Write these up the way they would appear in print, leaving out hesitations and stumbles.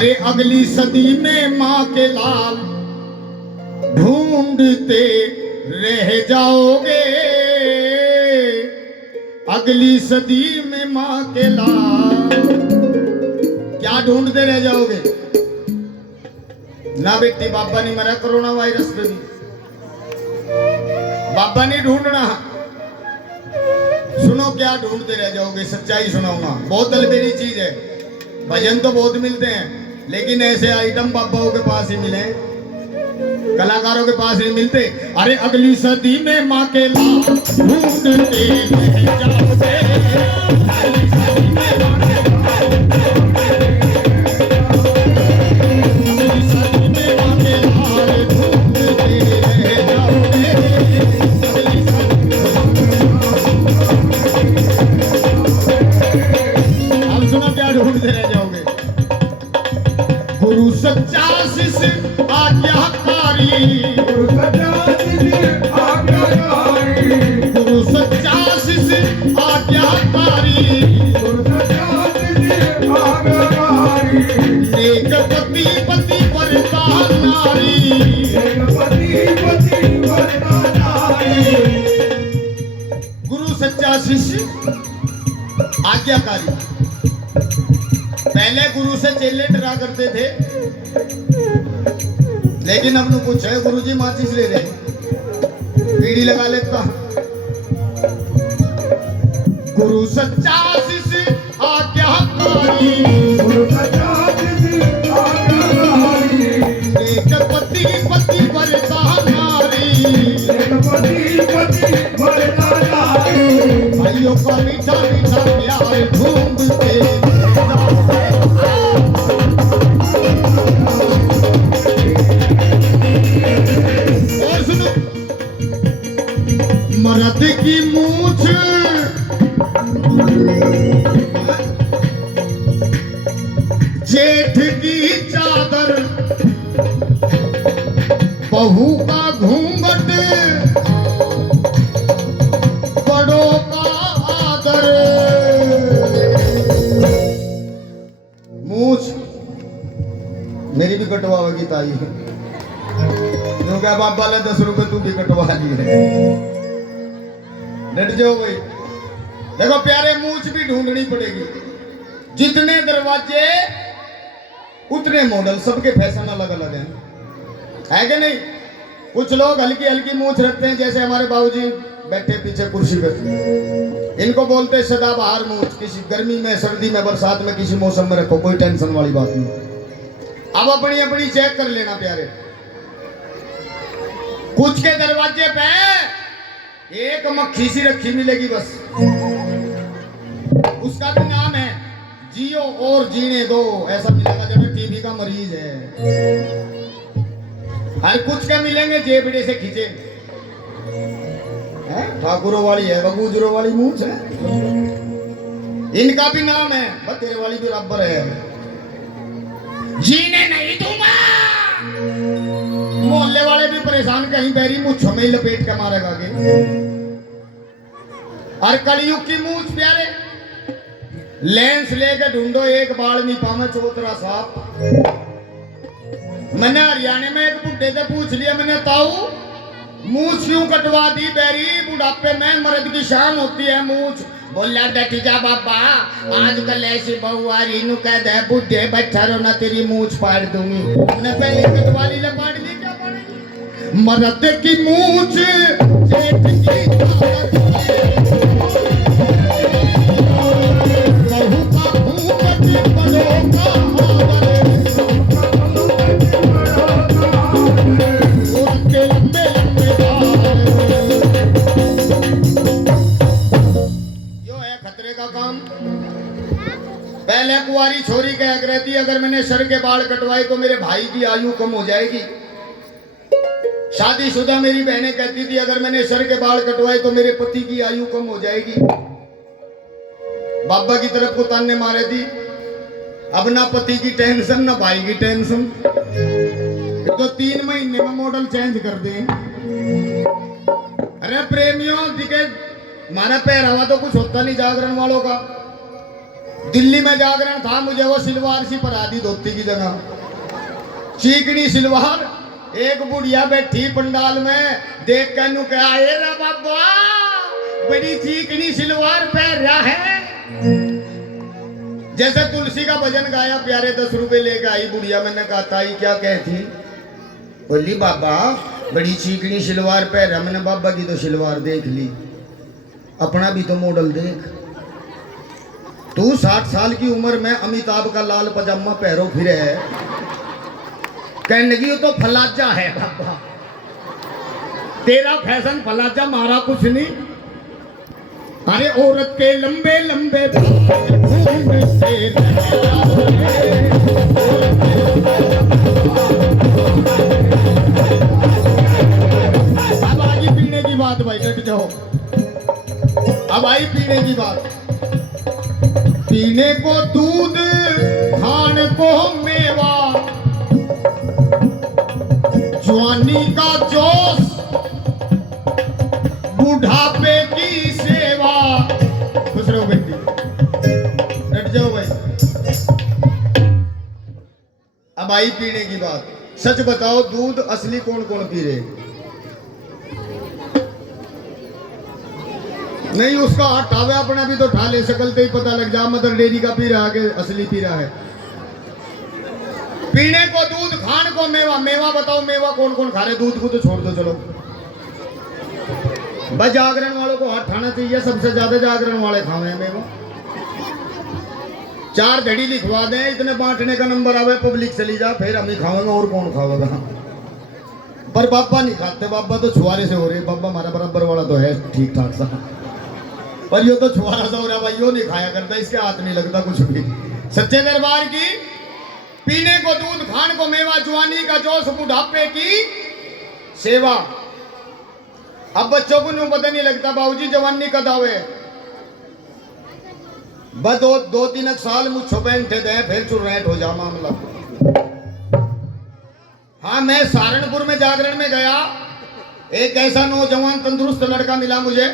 अरे अगली सदी में माँ के लाल ढूंढते रह जाओगे, अगली सदी में माँ के लाल क्या ढूंढते रह जाओगे ना बेटी। बाबा नहीं मरा कोरोना वायरस पे भी, बाबा नहीं ढूंढना। सुनो क्या ढूंढते रह जाओगे, सच्चाई सुनाऊंगा। बहुत अलबेली चीज है, भजन तो बहुत मिलते हैं लेकिन ऐसे आइटम बाबाओं के पास ही मिले, कलाकारों के पास नहीं मिलते। अरे अगली सदी में माँ के लाल ढूंढते रह जाओगे, अगली सदी में माँ के ढूंढते रह जाओगे। गुरु सच्चा शिष्य आज्ञाकारी, गुरु सच्चा शिष्य आज्ञाकारी, नेक पति पति वरदान नारी, गुरु सच्चा शिष्य आज्ञाकारी। पहले गुरु से चेले डरा करते थे, लेकिन अब लोग पूछे गुरु जी माचिस ले रहे, बीड़ी लगा लेता। गुरु सच्चा शिष्य आज्ञाकारी, गुरु सच्चा शिष्य आज्ञाकारी, एक पति पति वरदान नारी, एक पति पति वरदान नारी, भाइयों का मीठा मीठा प्यार ढूंढते। मर्द की मूछ जेठ की चादर, बहू का घूंघट बड़ों का आदर। मूछ मेरी भी कटवाओगी ताई, क्योंकि बाबा ने 10 रुपए तू भी कटवा लिए। डट जाओ भाई। देखो प्यारे, मूछ भी ढूंढनी पड़ेगी। जितने दरवाजे उतने मॉडल, सबके फैशन अलग अलग हैं, है कि नहीं। कुछ लोग हल्की हल्की मूछ रखते हैं, जैसे हमारे बाबूजी बैठे पीछे कुर्सी पे, इनको बोलते हैं सदाबहार मूछ। किसी गर्मी में, सर्दी में, बरसात में, किसी मौसम में रखो, कोई टेंशन वाली बात नहीं। अब अपनी अपनी चेक कर लेना प्यारे। कुछ के दरवाजे पे एक मक्खी सी रखी मिलेगी बस, उसका भी नाम है जियो और जीने दो, ऐसा मिलेगा जब टीबी का मरीज है। हर कुछ के मिलेंगे जेबड़े से खींचे, ठाकुरों वाली है, बगूजरों वाली मूछ है, इनका भी नाम है, बस तेरे वाली भी बराबर है। जीने नहीं दूंगा, मोहल्ले वाले भी परेशान, कहीं बैरी मूछों में ही लपेट के मारेगा आगे। और कलयुग की मूछ प्यारे, लेंस लेके ढूंढो, एक बाल नहीं पावे चौतरा साफ। मैंने हरियाणा में एक बुढ़े से पूछ लिया, मैंने ताऊ मूछ क्यों कटवा दी बैरी, बुढ़ापे में मर्द की शान होती है मूछ। बोला बैठी जा बाबा, आजकल ऐसी बहू आ रही, नु कह दे बुढ़े बैठा रहो ना, तेरी मूछ फाड़ दूंगी। मैंने पहले कटवा ली, लपाट ली, क्या पड़ेगी। मर्द की मूछ जेठ की ताकत, बहू का घूंघट बड़ों का आदर, उनके लंबे लंबे बाल। यो है खतरे का काम। पहले कुंवारी छोरी कह रहती, अगर मैंने सर के बाल कटवाए तो मेरे भाई की आयु कम हो जाएगी। शादीशुदा मेरी बहनें कहती थी, अगर मैंने सर के बाल कटवाए तो मेरे पति की आयु कम हो जाएगी। बाबा की तरफ को ताने मारे थी, अब ना पति की टेंशन ना भाई की टेंशन, तो 3 महीने में मॉडल चेंज कर दें। अरे प्रेमियों, दिखे हमारा पहरावा तो कुछ होता नहीं जागरण वालों का, दिल्ली में जागरण था, मुझे वो सिलवार सी परा दी धोती की जगह, चीकनी सिलवार। एक बुढ़िया बैठी पंडाल में, देख कर नु कहा, ए रा बाबा बड़ी चीकनी सिलवार पहन रहा है। जैसे तुलसी का भजन गाया, प्यारे 10 रुपए लेके आई बुढ़िया। मैंने कहा ताई क्या कहती? बोली बाबा बड़ी चीकनी सिलवार पहन रहा। मैंने बाबा की तो सिलवार देख ली, अपना भी तो मॉडल देख। तू 60 साल की उम्र में अमिताभ का लाल पजामा पहरो फिरे है, कहने लगी तो फलाजा है बाबा, तेरा फैशन फलाजा, मारा कुछ नहीं। अरे औरत के लंबे लंबे अब आई पीने की बात भाई, डट जाओ। अब आई पीने की बात। पीने को दूध, खाने को मेवा, जवानी का जोश, बुढ़ापे की सेवा। खुश रहो बेटी, डट जाओ भाई। अब आई पीने की बात। सच बताओ दूध असली कौन कौन पी रहे? नहीं, उसका हटावे अपना भी तो ठा ले, सकलते ही पता लग जा मदर डेयरी का पी रहा है कि असली पी रहा है। पीने को दूध, खान को मेवा। मेवा बताओ, मेवा कौन कौन खा रहे? दूध को तो छोड़ दो चलो, बस जागरण वालों को हाथ ठाना चाहिए, सबसे ज्यादा जागरण वाले खावे मेवा। 4 घड़ी लिखवा दें, इतने बांटने का नंबर आवे, पब्लिक चली जा, फिर हम ही खावेंगे, और कौन खावेगा? पर बाबा नहीं खाते, बाबा तो छुआरे से हो रहे। बाबा हमारा बराबर वाला तो है ठीक ठाक सा, पर यो तो छुआरा सा हो रहा भाई, यो नहीं खाया करता, इसके हाथ नहीं लगता कुछ भी। सच्चे दरबार की। पीने को दूध, खान को मेवा, जवानी का जोश, बुढ़ापे की सेवा। अब बच्चों को न्यू पता नहीं लगता बाबूजी जवानी का दावे, बस 2-3 साल मुझो बैठे दे, फिर चुरैट हो जा मामला। हाँ, मैं सहारनपुर में जागरण में गया, एक ऐसा नौजवान तंदुरुस्त लड़का मिला मुझे,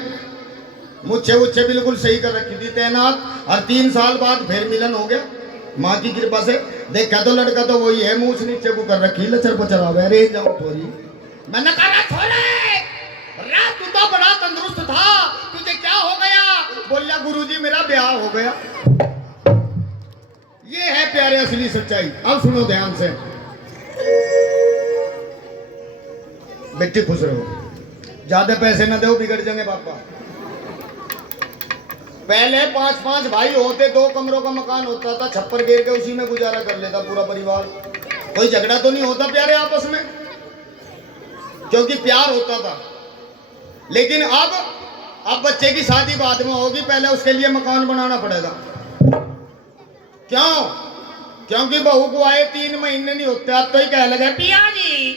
मुझे उच्छे बिल्कुल सही कर रखी थी तैनात, और 3 साल बाद फिर मिलन हो गया माँ की कृपा से। देखा तो लड़का तो वही है, मुँह नीचे को कर रखी, लचर पचर आवे। अरे जाओ थोड़ी, मैंने कहा छोड़े, तू तो बड़ा तंदुरुस्त था, तुझे क्या हो गया? बोलिया गुरुजी मेरा ब्याह हो गया। ये है प्यारे असली सच्चाई। अब सुनो ध्यान से, बेटी खुश रहो, ज्यादा पैसे ना दो, बिगड़ जाएंगे पापा। पहले 5-5 भाई होते, 2 कमरों का मकान होता था, छप्पर घेर के उसी में गुजारा कर लेता पूरा परिवार। कोई झगड़ा तो नहीं होता प्यारे आपस में, क्योंकि प्यार होता था। लेकिन अब बच्चे की शादी बाद में होगी, पहले उसके लिए मकान बनाना पड़ेगा। क्यों? क्योंकि बहू को आए 3 महीने नहीं होते, अब तो ही कह लगे पिया जी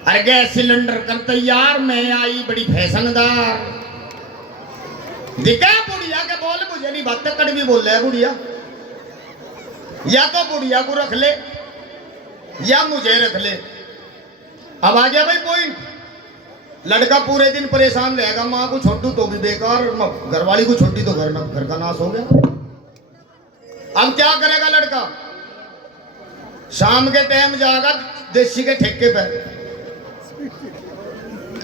अरे गैस सिलेंडर कर तैयार, मैं आई बड़ी फैशनदार। दिखा बुढ़िया के बोल, मुझे नहीं बात कड़वी बोल रहा है बुढ़िया। या तो बुढ़िया को रख ले या मुझे रख ले। अब आ गया भाई पॉइंट। लड़का पूरे दिन परेशान रहेगा, माँ को छोड़ू तो भी बेकार, घरवाली को छोड़ी तो घर का नाश हो गया। अब क्या करेगा लड़का? शाम के टाइम जाएगा देसी के ठेके पे,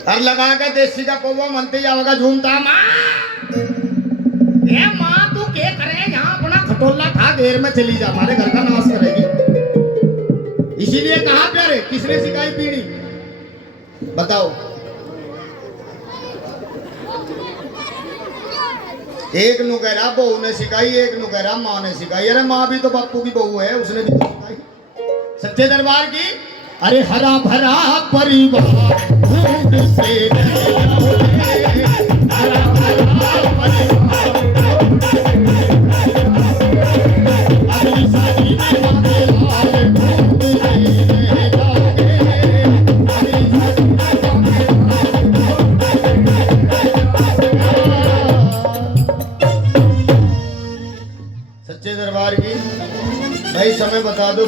और लगा के देसी का पौवा मनते जाएगा झूमता, माँ ए माँ तू क्या करे यहाँ, अपना खटोला खा घेर में चली जा, हमारे घर का नाश करेगी। इसीलिए कहा प्यारे, किसने सिखाई पीढ़ी बताओ? एक नुकहरा बहू ने सिखाई, एक नुकहरा माँ ने सिखाई। अरे माँ भी तो बापू की बहू है, उसने भी तो सिखाई। सच्चे दरबार की। अरे हरा भरा परिवार से हरा भरा परिवार, अगली शादी सच्चे दरबार की। भाई समय बता दो।